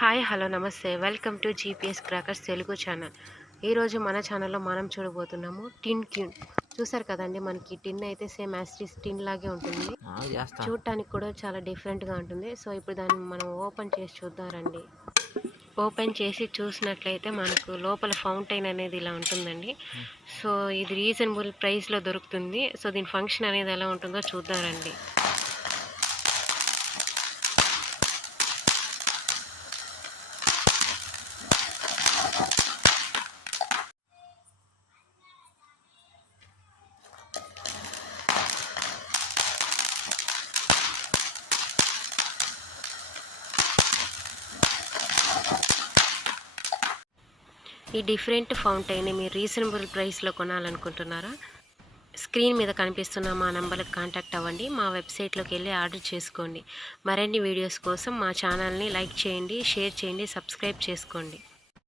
Hi hello నమస్తే welcome to GPS crackers Telugu channel. ఈరోజు మన ఛానల్లో మనం చూడబోతున్నాము టిన్ క్యూన్. చూసారు కదండి, మనకి టిన్ అయితే సేమ్ యాస్టిస్ టిన్ లాగే ఉంటుంది. చూడటానికి కూడా చాలా డిఫరెంట్గా ఉంటుంది. సో ఇప్పుడు దాన్ని మనం ఓపెన్ చేసి చూద్దామండి. ఓపెన్ చేసి చూసినట్లయితే మనకు లోపల ఫౌంటైన్ అనేది ఇలా ఉంటుందండి. సో ఇది రీజనబుల్ ప్రైస్లో దొరుకుతుంది. సో దీని ఫంక్షన్ అనేది ఎలా ఉంటుందో చూద్దామండి. ఈ డిఫరెంట్ ఫౌంటైన్ని మీరు రీజనబుల్ ప్రైస్లో కొనాలనుకుంటున్నారా? స్క్రీన్ మీద కనిపిస్తున్న మా నెంబర్కి కాంటాక్ట్ అవ్వండి. మా వెబ్సైట్లోకి వెళ్ళి ఆర్డర్ చేసుకోండి. మరిన్ని వీడియోస్ కోసం మా ఛానల్ని లైక్ చేయండి, షేర్ చేయండి, సబ్స్క్రైబ్ చేసుకోండి.